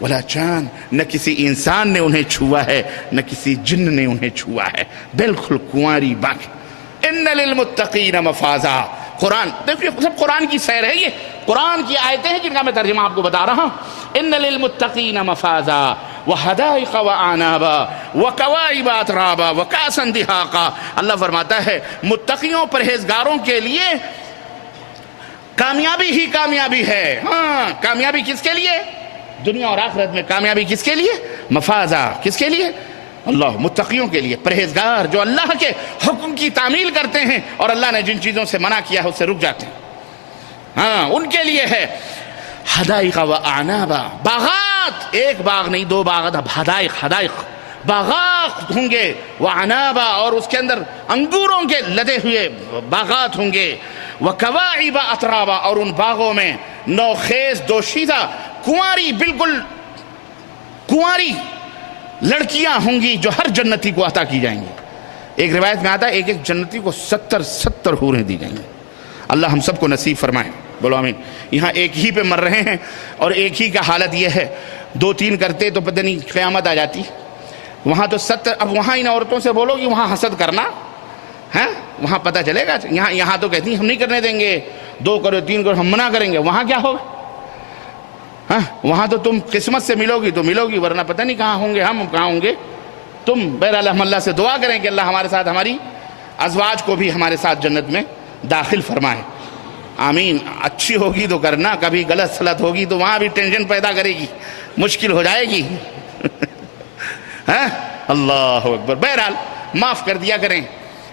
ولا جان، نہ کسی انسان نے انہیں چھوا ہے، نہ کسی جن نے انہیں چھوا ہے، بالکل کنواری باقی۔ ان للمتقین مفازا۔ قرآن دیکھیے، سب قرآن کی سیر ہے، یہ قرآن کی آیتیں ہیں جن کا میں ترجمہ آپ کو بتا رہا ہوں۔ ان للمتقین مفازا وحدائق واعنابا وکواعب اترابا وکاسا دہاقا۔ اللہ فرماتا ہے متقیوں پرہیزگاروں کے لیے کامیابی ہی کامیابی ہے۔ ہاں، کامیابی کس کے لیے؟ دنیا اور آخرت میں کامیابی کس کے لیے؟ مفازا، کس کے لیے؟ اللہ، متقیوں کے لیے، پرہیزگار جو اللہ کے حکم کی تعمیل کرتے ہیں اور اللہ نے جن چیزوں سے منع کیا ہے اس سے رک جاتے ہیں، ہاں ان کے لیے ہے۔ حدائق و اعنابا، باغات، ایک باغ نہیں، دو باغات، حدائق باغات ہوں گے، وعنابا، اور اس کے اندر انگوروں کے لدے ہوئے باغات ہوں گے، وکواعب اترابا، اور ان باغوں میں نوخیز دوشیزہ کنواری، بالکل کنواری لڑکیاں ہوں گی جو ہر جنتی کو عطا کی جائیں گی۔ ایک روایت میں آتا ہے ایک جنتی کو 70 حوریں دی جائیں گی۔ اللہ ہم سب کو نصیب فرمائے، بولو آمین۔ یہاں ایک ہی پہ مر رہے ہیں اور ایک ہی کا حالت یہ ہے، 2-3 کرتے تو پتہ نہیں قیامت آ جاتی۔ وہاں تو 70، اب وہاں ان عورتوں سے بولو کہ وہاں حسد کرنا ہے، وہاں پتہ چلے گا۔ یہاں تو کہتی ہیں ہم نہیں کرنے دیں گے، 2 کرو 3 کرو ہم منع کریں گے، وہاں کیا ہوگا؟ ہاں، وہاں تو تم قسمت سے ملو گی تو ملو گی، ورنہ پتہ نہیں کہاں ہوں گے، ہم کہاں ہوں گے تم۔ بہرحال ہم اللہ سے دعا کریں کہ اللہ ہمارے ساتھ ہماری ازواج کو بھی ہمارے ساتھ جنت میں داخل فرمائے، آمین۔ اچھی ہوگی تو کرنا، کبھی غلط سلط ہوگی تو وہاں بھی ٹینشن پیدا کرے گی، مشکل ہو جائے گی۔ ہاں، اللہ اکبر۔ بہرحال معاف کر دیا کریں،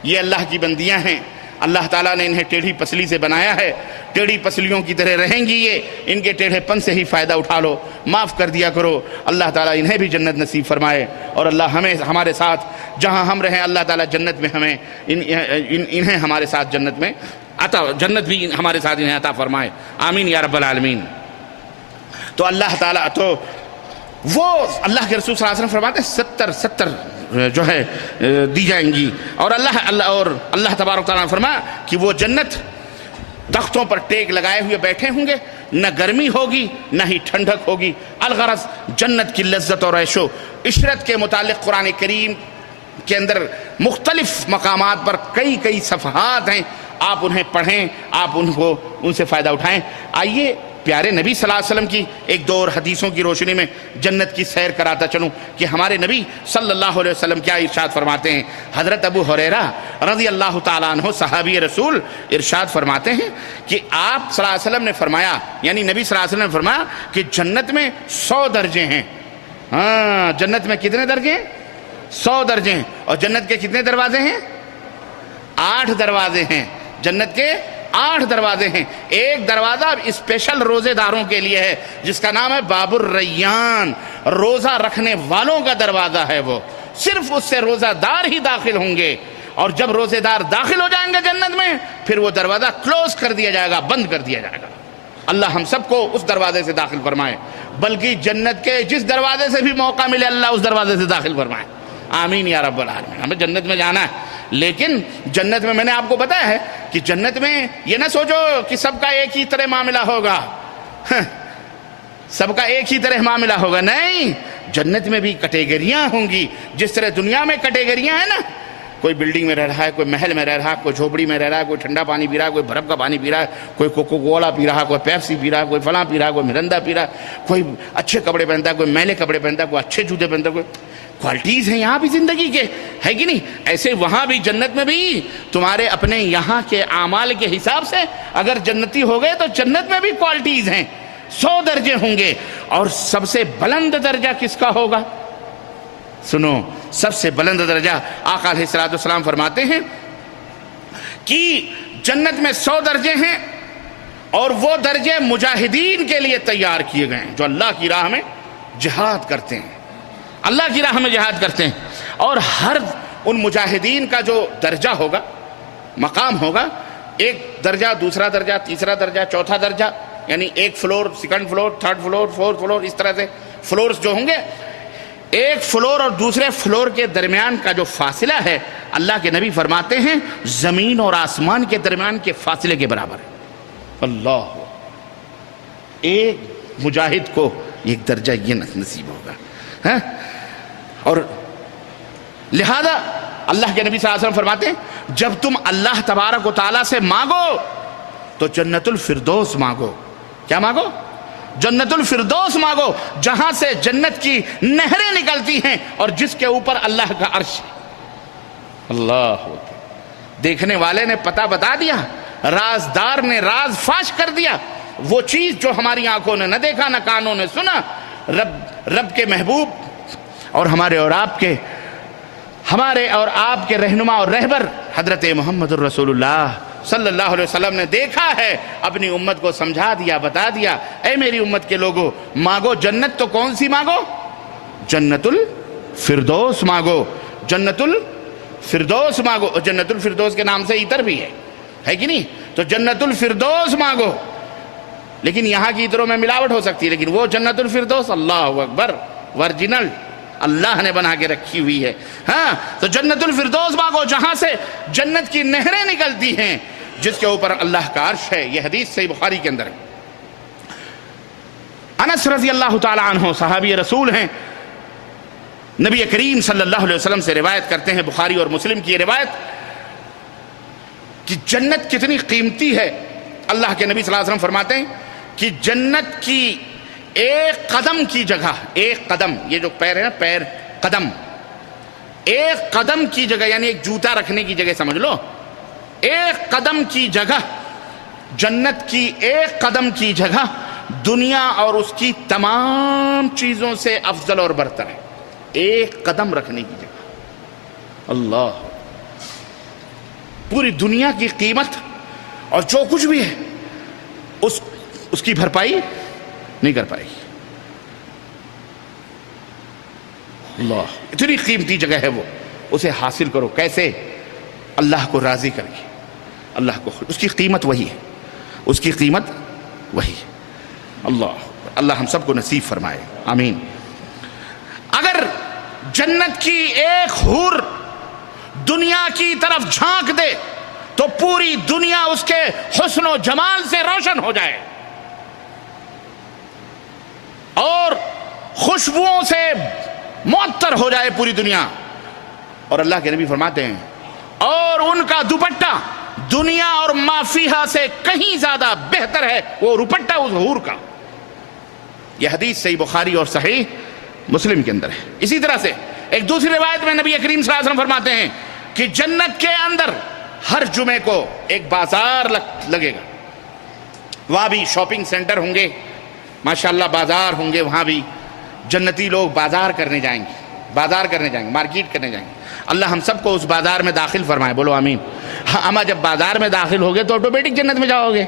یہ اللہ کی بندیاں ہیں، اللہ تعالیٰ نے انہیں ٹیڑھی پسلی سے بنایا ہے، ٹیڑھی پسلیوں کی طرح رہیں گی یہ، ان کے ٹیڑھے پن سے ہی فائدہ اٹھا لو، معاف کر دیا کرو۔ اللہ تعالیٰ انہیں بھی جنت نصیب فرمائے، اور اللہ ہمیں ہمارے ساتھ جہاں ہم رہیں اللہ تعالیٰ جنت میں ہمیں انہیں ہمارے ساتھ جنت میں جنت بھی ہمارے ساتھ انہیں عطا فرمائے، آمین یا رب العالمین۔ تو اللہ تعالیٰ تو وہ اللہ کے رسول صلی اللہ علیہ وسلم فرماتے ہیں 70 جو ہے دی جائیں گی، اور اللہ تبارک تعالیٰ نے فرمایا کہ وہ جنت درختوں پر ٹیک لگائے ہوئے بیٹھے ہوں گے، نہ گرمی ہوگی نہ ہی ٹھنڈک ہوگی۔ الغرض جنت کی لذت اور عیش و عشرت کے متعلق قرآن کریم کے اندر مختلف مقامات پر کئی صفحات ہیں، آپ انہیں پڑھیں، آپ ان سے فائدہ اٹھائیں۔ آئیے پیارے نبی صلی اللہ علیہ وسلم کی ایک دو اور حدیثوں کی روشنی میں جنت کی سیر کراتا چلوں کہ ہمارے نبی صلی اللہ علیہ وسلم کیا ارشاد فرماتے ہیں۔ حضرت ابو ہریرہ رضی اللہ تعالیٰ عنہ صحابی رسول ارشاد فرماتے ہیں کہ آپ صلی اللہ علیہ وسلم نے فرمایا، یعنی نبی صلی اللہ علیہ وسلم نے فرمایا کہ جنت میں 100 درجے ہیں۔ ہاں، جنت میں کتنے درجے ہیں؟ 100 درجے ہیں۔ اور جنت کے کتنے دروازے ہیں؟ 8 دروازے ہیں۔ جنت کے 8 دروازے ہیں۔ ایک دروازہ اسپیشل روزے داروں کے لیے ہے جس کا نام ہے باب الریان، روزہ رکھنے والوں کا دروازہ ہے، وہ صرف اس سے روزہ دار ہی داخل ہوں گے، اور جب روزے دار داخل ہو جائیں گے جنت میں پھر وہ دروازہ کلوز کر دیا جائے گا، بند کر دیا جائے گا۔ اللہ ہم سب کو اس دروازے سے داخل فرمائے، بلکہ جنت کے جس دروازے سے بھی موقع ملے اللہ اس دروازے سے داخل فرمائے، آمین یا رب العالمین۔ ہمیں جنت میں جانا ہے، لیکن جنت میں نے آپ کو بتایا ہے کہ جنت میں یہ نہ سوچو کہ سب کا ایک ہی طرح معاملہ ہوگا، سب کا ایک ہی طرح معاملہ ہوگا، نہیں، جنت میں بھی کیٹیگریاں ہوں گی۔ جس طرح دنیا میں کیٹیگریاں ہیں نا، کوئی بلڈنگ میں رہ رہا ہے، کوئی محل میں رہ رہا ہے، کوئی جھوپڑی میں رہ رہا ہے، کوئی ٹھنڈا پانی پی رہا ہے، کوئی برف کا پانی پی رہا ہے، کوئی کوکو کولا پی رہا ہے، کوئی پیپسی پی رہا ہے، کوئی فلاں پی رہا ہے، کوئی مرندا پی رہا ہے، کوئی اچھے کپڑے پہنتا ہے، کوئی میلے کپڑے پہنتا ہے، کوئی اچھے جوتے پہنتا ہے، کوئی کوالٹیز ہیں یہاں بھی زندگی کے، ہے کہ نہیں؟ ایسے وہاں بھی جنت میں بھی تمہارے اپنے یہاں کے اعمال کے حساب سے اگر جنتی ہو گئے تو جنت میں بھی کوالٹیز ہیں، 100 درجے ہوں گے۔ اور سب سے بلند درجہ کس کا ہوگا؟ سنو، سب سے بلند درجہ آقا علیہ الصلوۃ والسلام فرماتے ہیں کہ جنت میں 100 درجے ہیں اور وہ درجے مجاہدین کے لیے تیار کیے گئے ہیں جو اللہ کی راہ میں جہاد کرتے ہیں، اللہ کی راہ میں جہاد کرتے ہیں. اور ہر ان مجاہدین کا جو درجہ ہوگا، مقام ہوگا، ایک درجہ، دوسرا درجہ، تیسرا درجہ، چوتھا درجہ، یعنی ایک floor, second floor, third floor, fourth floor, اس طرح سے فلورز جو ہوں گے، ایک فلور اور دوسرے فلور کے درمیان کا جو فاصلہ ہے، اللہ کے نبی فرماتے ہیں زمین اور آسمان کے درمیان کے فاصلے کے برابر ہے. اللہ، ایک مجاہد کو ایک درجہ یہ نصیب ہوگا. اور لہذا اللہ کے نبی صلی اللہ علیہ وسلم فرماتے ہیں جب تم اللہ تبارک و تعالیٰ سے مانگو تو جنت الفردوس مانگو. کیا مانگو؟ جنت الفردوس مانگو، جہاں سے جنت کی نہریں نکلتی ہیں اور جس کے اوپر اللہ کا عرش ہے. اللہ، دیکھنے والے نے پتہ بتا دیا، رازدار نے راز فاش کر دیا. وہ چیز جو ہماری آنکھوں نے نہ دیکھا، نہ کانوں نے سنا، رب کے محبوب اور ہمارے اور آپ کے رہنما اور رہبر حضرت محمد الرسول اللہ صلی اللہ علیہ وسلم نے دیکھا ہے، اپنی امت کو سمجھا دیا، بتا دیا. اے میری امت کے لوگوں، مانگو جنت، تو کون سی مانگو؟ جنت الفردوس مانگو، جنت الفردوس مانگو. جنت الفردوس کے نام سے عطر بھی ہے کہ نہیں؟ تو جنت الفردوس مانگو. لیکن یہاں کی عطروں میں ملاوٹ ہو سکتی ہے، لیکن وہ جنت الفردوس، اللہ اکبر، ورجنل اللہ نے بنا کے رکھی ہوئی ہے. ہاں، تو جنت الفردوس مانگو جہاں سے جنت کی نہریں نکلتی ہیں، جس کے اوپر اللہ کا عرش ہے. یہ حدیث صحیح بخاری کے اندر ہے. انس رضی اللہ تعالی عنہ صحابی رسول ہیں، نبی کریم صلی اللہ علیہ وسلم سے روایت کرتے ہیں، بخاری اور مسلم کی روایت، کہ جنت کتنی قیمتی ہے. اللہ کے نبی صلی اللہ علیہ وسلم فرماتے ہیں کہ جنت کی ایک قدم کی جگہ، ایک قدم، یہ جو پیر ہے نا، پیر، قدم، ایک قدم کی جگہ، یعنی ایک جوتا رکھنے کی جگہ سمجھ لو، ایک قدم کی جگہ، جنت کی ایک قدم کی جگہ دنیا اور اس کی تمام چیزوں سے افضل اور برتر ہے. ایک قدم رکھنے کی جگہ. اللہ، پوری دنیا کی قیمت اور جو کچھ بھی ہے اس کی بھرپائی نہیں کر پائے گی. اللہ، اتنی قیمتی جگہ ہے وہ، اسے حاصل کرو. کیسے؟ اللہ کو راضی کر کے، اللہ کو، اس کی قیمت وہی ہے، اس کی قیمت وہی ہے. اللہ ہم سب کو نصیب فرمائے، آمین. اگر جنت کی ایک حور دنیا کی طرف جھانک دے تو پوری دنیا اس کے حسن و جمال سے روشن ہو جائے اور خوشبوؤں سے معطر ہو جائے پوری دنیا. اور اللہ کے نبی فرماتے ہیں اور ان کا دوپٹہ دنیا اور ما فیہا سے کہیں زیادہ بہتر ہے، وہ دوپٹہ اس حور کا. یہ حدیث صحیح بخاری اور صحیح مسلم کے اندر ہے. اسی طرح سے ایک دوسری روایت میں نبی کریم صلی اللہ علیہ وسلم فرماتے ہیں کہ جنت کے اندر ہر جمعے کو ایک بازار لگے گا. وہاں بھی شاپنگ سینٹر ہوں گے، ماشاءاللہ بازار ہوں گے. وہاں بھی جنتی لوگ بازار کرنے جائیں گے، مارکیٹ کرنے جائیں گے. اللہ ہم سب کو اس بازار میں داخل فرمائے، بولو آمین. اما جب بازار میں داخل ہوگے تو آٹومیٹک جنت میں جاؤ گے،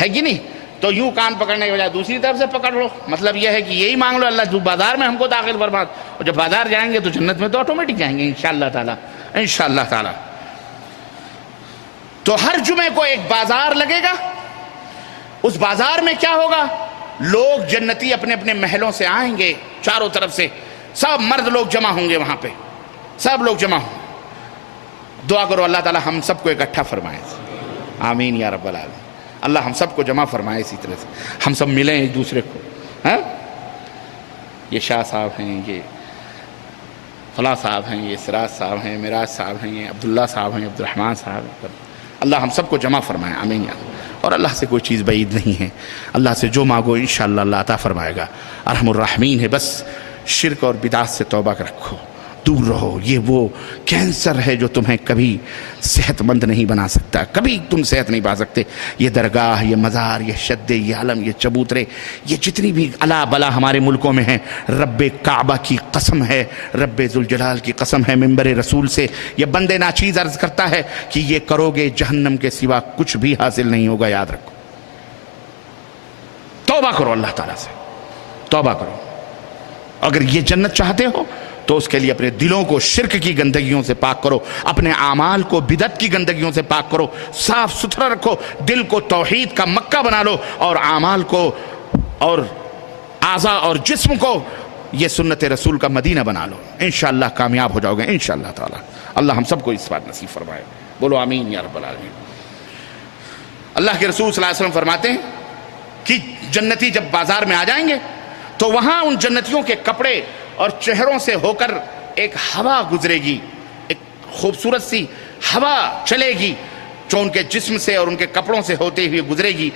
ہے کہ نہیں؟ تو یوں کان پکڑنے کے بجائے دوسری طرف سے پکڑ لو. مطلب یہ ہے کہ یہی مانگ لو، اللہ تو بازار میں ہم کو داخل فرما. اور جب بازار جائیں گے تو جنت میں تو آٹومیٹک جائیں گے انشاءاللہ تعالی، انشاءاللہ تعالی. تو ہر جمعے کو ایک بازار لگے گا. اس بازار میں کیا ہوگا؟ لوگ جنتی اپنے اپنے محلوں سے آئیں گے، چاروں طرف سے سب مرد لوگ جمع ہوں گے، وہاں پہ سب لوگ جمع ہوں. دعا کرو اللہ تعالی ہم سب کو اکٹھا فرمائے، آمین یا رب العالمین. اللہ ہم سب کو جمع فرمائے اسی طرح سے، ہم سب ملیں ایک دوسرے کو. ہاں، یہ شاہ صاحب ہیں، یہ فلاں صاحب ہیں، یہ سراج صاحب ہیں، معراج صاحب ہیں، یہ عبداللہ صاحب ہیں، عبدالرحمن صاحب ہیں. اللہ ہم سب کو جمع فرمائے، آمین یا رب. اور اللہ سے کوئی چیز بعید نہیں ہے، اللہ سے جو مانگو انشاءاللہ اللہ عطا فرمائے گا. ارحم الراحمین ہے. بس شرک اور بدعت سے توبہ رکھو، دور رہو. یہ وہ کینسر ہے جو تمہیں کبھی صحت مند نہیں بنا سکتا, کبھی تم صحت نہیں پا سکتے. یہ درگاہ, یہ مزار, یہ شدے, یہ علم, یہ چبوترے, یہ جتنی بھی الا بلا ہمارے ملکوں میں ہیں, رب کعبہ کی قسم ہے, رب ذوالجلال کی قسم ہے, منبر رسول سے یہ بندے ناچیز عرض کرتا ہے کہ یہ کرو گے جہنم کے سوا کچھ بھی حاصل نہیں ہوگا. یاد رکھو, توبہ کرو اللہ تعالیٰ سے, توبہ کرو. اگر یہ جنت چاہتے ہو تو اس کے لیے اپنے دلوں کو شرک کی گندگیوں سے پاک کرو, اپنے اعمال کو بدعت کی گندگیوں سے پاک کرو, صاف ستھرا رکھو, دل کو توحید کا مکہ بنا لو, اور اعمال کو اور اعضاء اور جسم کو یہ سنت رسول کا مدینہ بنا لو. انشاءاللہ کامیاب ہو جاؤ گے انشاءاللہ تعالی. اللہ ہم سب کو اس بات نصیب فرمائے. بولو آمین یا رب العالمین. اللہ کے رسول صلی اللہ علیہ وسلم فرماتے ہیں کہ جنتی جب بازار میں آ جائیں گے تو وہاں ان جنتیوں کے کپڑے اور چہروں سے ہو کر ایک ہوا گزرے گی, ایک خوبصورت سی ہوا چلے گی جو ان کے جسم سے اور ان کے کپڑوں سے ہوتے ہوئے گزرے گی.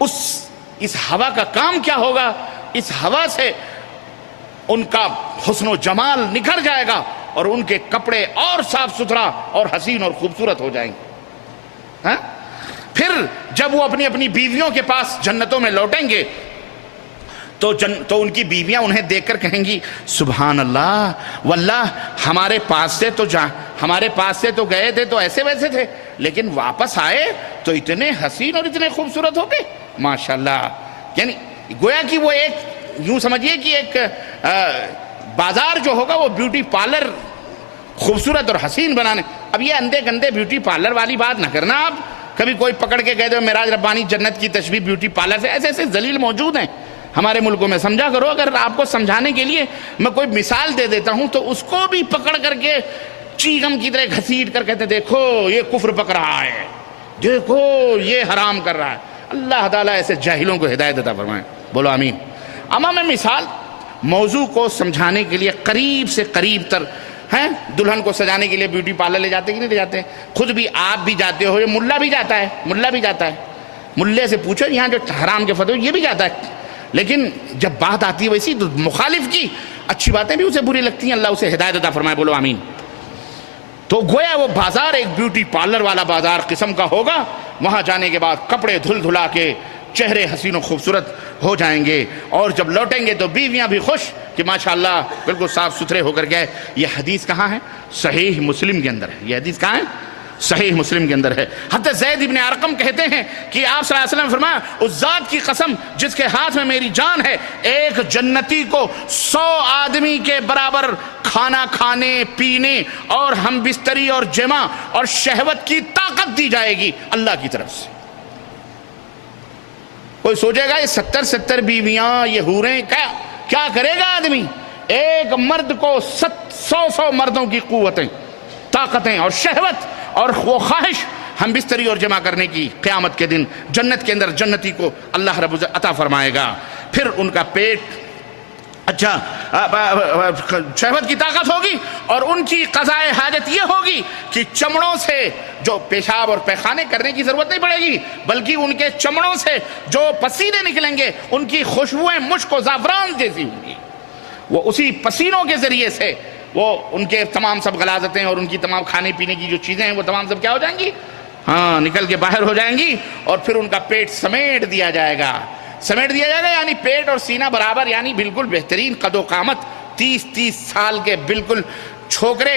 اس ہوا کا کام کیا ہوگا؟ اس ہوا سے ان کا حسن و جمال نکھر جائے گا اور ان کے کپڑے اور صاف ستھرا اور حسین اور خوبصورت ہو جائیں گے. پھر جب وہ اپنی اپنی بیویوں کے پاس جنتوں میں لوٹیں گے تو ان کی بیویاں انہیں دیکھ کر کہیں گی سبحان اللہ, واللہ ہمارے پاس سے تو گئے تھے تو ایسے ویسے تھے, لیکن واپس آئے تو اتنے حسین اور اتنے خوبصورت ہو گئے ماشاءاللہ. یعنی گویا کہ وہ ایک یوں سمجھیے کہ ایک بازار جو ہوگا وہ بیوٹی پارلر خوبصورت اور حسین بنانے. اب یہ اندھے گندے بیوٹی پارلر والی بات نہ کرنا. آپ کبھی کوئی پکڑ کے کہہ دو معراج ربانی جنت کی تشبیہ بیوٹی پارلر سے, ایسے ایسے ذلیل موجود ہیں ہمارے ملکوں میں. سمجھا کرو. اگر آپ کو سمجھانے کے لیے میں کوئی مثال دے دیتا ہوں تو اس کو بھی پکڑ کر کے چیغم کی طرح گھسیٹ کر کہتے دیکھو یہ کفر پک رہا ہے, دیکھو یہ حرام کر رہا ہے. اللہ تعالیٰ ایسے جاہلوں کو ہدایت عطا فرمائے. بولو آمین. اما میں مثال موضوع کو سمجھانے کے لیے قریب سے قریب تر ہیں. دلہن کو سجانے کے لیے بیوٹی پارلر لے جاتے کہ نہیں لے جاتے؟ خود بھی آپ بھی جاتے ہو, یہ ملا بھی جاتا ہے, ملا بھی جاتا ہے. ملے سے پوچھو یہاں جو حرام کے فتوے یہ بھی جاتا ہے. لیکن جب بات آتی ہے ویسی تو مخالف کی اچھی باتیں بھی اسے بری لگتی ہیں. اللہ اسے ہدایت عطا فرمائے. بولو آمین. تو گویا وہ بازار ایک بیوٹی پارلر والا بازار قسم کا ہوگا. وہاں جانے کے بعد کپڑے دھل دھلا کے چہرے حسین و خوبصورت ہو جائیں گے, اور جب لوٹیں گے تو بیویاں بھی خوش کہ ماشاءاللہ بالکل صاف ستھرے ہو کر گئے. یہ حدیث کہاں ہے؟ صحیح مسلم کے اندر ہے. یہ حدیث کہاں ہے؟ صحیح مسلم کے اندر ہے. حضرت زید ابن ارقم کہتے ہیں کہ آپ صلی اللہ علیہ وسلم فرمایا اس ذات کی قسم جس کے ہاتھ میں میری جان ہے, ایک جنتی کو 100 آدمی کے برابر کھانا کھانے پینے اور ہم بستری اور جمع اور شہوت کی طاقت دی جائے گی اللہ کی طرف سے. کوئی سوچے گا یہ 70 بیویاں, یہ حوریں, کیا کرے گا آدمی؟ ایک مرد کو 100 مردوں کی قوتیں, طاقتیں اور شہوت اور وہ خواہش ہم بستری اور جمع کرنے کی قیامت کے دن جنت کے اندر جنتی کو اللہ رب العزت عطا فرمائے گا. پھر ان کا پیٹ اچھا شہوت کی طاقت ہوگی اور ان کی قضائے حاجت یہ ہوگی کہ چمڑوں سے جو پیشاب اور پیخانے کرنے کی ضرورت نہیں پڑے گی, بلکہ ان کے چمڑوں سے جو پسینے نکلیں گے ان کی خوشبوئیں مشک و زعفران جیسی ہوں گی. وہ اسی پسینوں کے ذریعے سے وہ ان کے تمام سب غلاظتیں اور ان کی تمام کھانے پینے کی جو چیزیں ہیں وہ تمام سب کیا ہو جائیں گی؟ نکل کے باہر ہو جائیں گی. اور پھر ان کا پیٹ سمیٹ دیا جائے گا. یعنی پیٹ اور سینہ برابر, یعنی بالکل بہترین قد و قامت, 30 سال کے بالکل چھوکرے,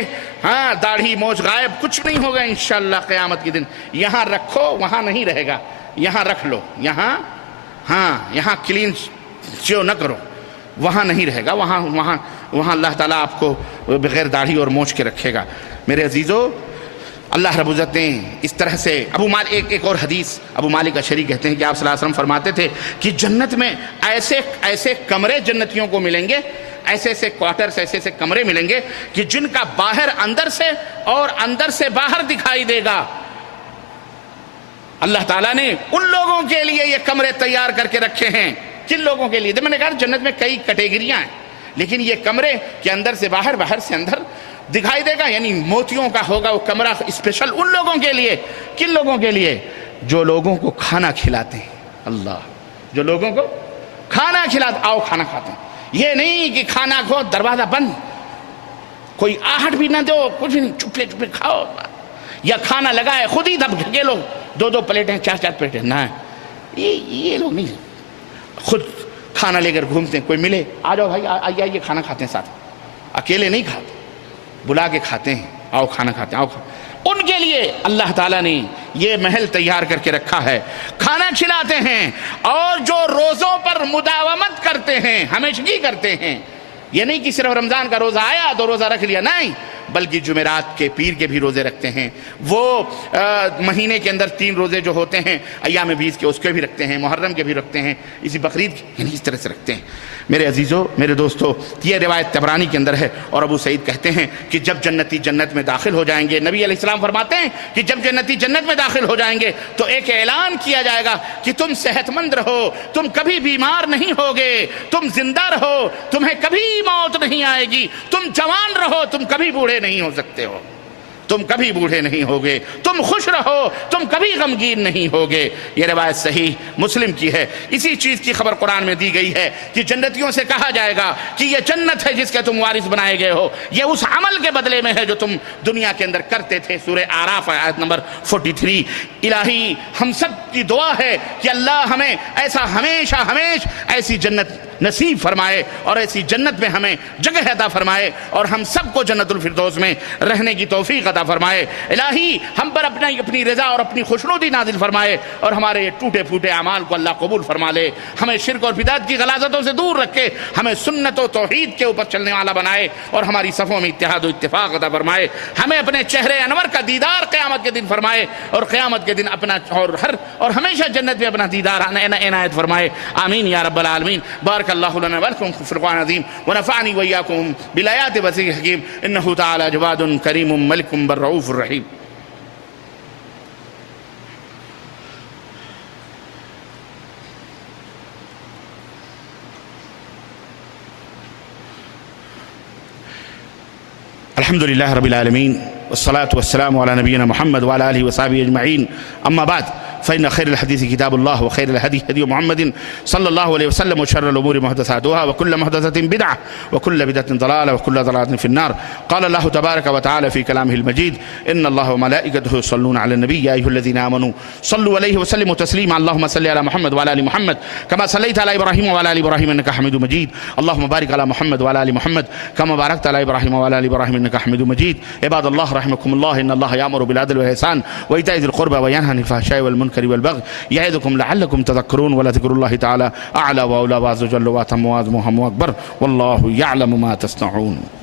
داڑھی موچ غائب, کچھ نہیں ہوگا انشاءاللہ قیامت کے دن. یہاں رکھو وہاں نہیں رہے گا, یہاں رکھ لو, یہاں کلین چیو نہ کرو, وہاں نہیں رہے گا. وہاں اللہ تعالیٰ آپ کو بغیر داڑھی اور موچ کے رکھے گا. میرے عزیزو, اللہ رب العزت نے اس طرح سے ایک اور حدیث ابو مالک اشعری کہتے ہیں کہ آپ صلی اللہ علیہ وسلم فرماتے تھے کہ جنت میں ایسے کمرے جنتیوں کو ملیں گے, ایسے کوارٹرز, ایسے کمرے ملیں گے کہ جن کا باہر اندر سے اور اندر سے باہر دکھائی دے گا. اللہ تعالیٰ نے ان لوگوں کے لیے یہ کمرے تیار کر کے رکھے ہیں. کن لوگوں کے لیے؟ میں نے کہا جنت میں کئی کیٹیگریاں ہیں, لیکن یہ کمرے کے اندر سے باہر, باہر سے اندر دکھائی دے گا, یعنی موتیوں کا ہوگا وہ کمرہ اسپیشل ان لوگوں کے لیے. کن لوگوں کے لیے؟ جو لوگوں کو کھانا کھلاتے ہیں. اللہ, جو لوگوں کو کھانا کھلاتے, آؤ کھانا کھاتے ہیں. یہ نہیں کہ کھانا کھو دروازہ بند, کوئی آہٹ بھی نہ دو، کچھ نہیں، چپے چپے کھاؤ، یا کھانا لگا ہے خود ہی دب کے لوگ 2 پلیٹیں 4 پلیٹیں، نہ یہ لوگ نہیں، خود کھانا لے کر گھومتے ہیں، کوئی ملے آ جاؤ بھائی آئیے کھانا کھاتے ہیں ساتھ، اکیلے نہیں کھاتے، بلا کے کھاتے ہیں، آؤ کھانا کھاتے ہیں، آؤ۔ ان کے لیے اللہ تعالیٰ نے یہ محل تیار کر کے رکھا ہے، کھانا کھلاتے ہیں، اور جو روزوں پر مداومت کرتے ہیں، ہمیشگی کرتے ہیں، یہ نہیں کہ صرف رمضان کا روزہ آیا تو روزہ رکھ لیا، نہیں، بلکہ جمعرات کے پیر کے بھی روزے رکھتے ہیں، وہ مہینے کے اندر 3 روزے جو ہوتے ہیں ایام 20 کے اس کے بھی رکھتے ہیں، محرم کے بھی رکھتے ہیں، اسی بقرعید کے، یعنی اس طرح سے رکھتے ہیں۔ میرے عزیزو، میرے دوستو، یہ روایت طبرانی کے اندر ہے، اور ابو سعید کہتے ہیں کہ جب جنتی جنت میں داخل ہو جائیں گے، نبی علیہ السلام فرماتے ہیں کہ جب جنتی جنت میں داخل ہو جائیں گے تو ایک اعلان کیا جائے گا کہ تم صحت مند رہو، تم کبھی بیمار نہیں ہوگے، تم زندہ رہو، تمہیں کبھی موت نہیں آئے گی، تم جوان رہو، تم کبھی بوڑھے نہیں ہو سکتے ہو، تم کبھی بوڑھے نہیں ہوگے، تم خوش رہو، تم کبھی غمگین نہیں ہوگے۔ یہ روایت صحیح مسلم کی ہے۔ اسی چیز کی خبر قرآن میں دی گئی ہے کہ جنتیوں سے کہا جائے گا کہ یہ جنت ہے جس کے تم وارث بنائے گئے ہو، یہ اس عمل کے بدلے میں ہے جو تم دنیا کے اندر کرتے تھے۔ سورہ اعراف آیت نمبر 43۔ الہی ہم سب کی دعا ہے کہ اللہ ہمیں ایسا ہمیشہ ایسی جنت نصیب فرمائے، اور ایسی جنت میں ہمیں جگہ عطا فرمائے، اور ہم سب کو جنت الفردوس میں رہنے کی توفیق عطا فرمائے۔ الہی ہم پر اپنی رضا اور اپنی خوشنودی نازل فرمائے، اور ہمارے یہ ٹوٹے پھوٹے اعمال کو اللہ قبول فرما لے، ہمیں شرک اور بدعت کی غلاظتوں سے دور رکھے، ہمیں سنت و توحید کے اوپر چلنے والا بنائے، اور ہماری صفوں میں اتحاد و اتفاق عطا فرمائے، ہمیں اپنے چہرے انور کا دیدار قیامت کے دن فرمائے، اور قیامت کے دن اپنا اور ہمیشہ جنت میں اپنا دیدار عنایت فرمائے۔ آمین یا رب العالمین۔ بارک اللہ لنا ولکم فی القرآن العظیم، ونفعنی وإياکم بالآیات والذکر الحکیم، انہ تعالی جواد کریم ملک بالرؤوف الرحیم۔ الحمد لله رب العالمين، والصلاة والسلام على نبينا محمد وعلى آله وصحبه أجمعين، أما بعد، فإن خير الحديث كتاب الله، وخير الهدي هدي محمد صلى الله عليه وسلم، وشر الأمور محدثاتها، وكل محدثة بدعة، وكل بدعة ضلالة، وكل ضلالة في النار۔ قال الله تبارك وتعالى في كلامه المجيد: إن الله وملائكته يصلون على النبي يا أيها الذين آمنوا صلوا عليه وسلموا تسليما، اللهم صل على محمد وعلى آل محمد كما صليت على إبراهيم وعلى آل إبراهيم إنك حميد مجيد، اللهم بارك على محمد وعلى آل محمد كما باركت على إبراهيم وعلى آل إبراهيم إنك حميد مجيد۔ عباد الله رحمكم الله، إن الله يأمر بالعدل والإحسان وإيتاء ذي القربى وينهى عن الفحشاء والمنكر والبغي يعظكم لعلكم تذكرون، ولذكر الله تعالى أعلى وأولى وعز وجل وأتم وأعظم وأهم وأكبر، والله يعلم ما تصنعون۔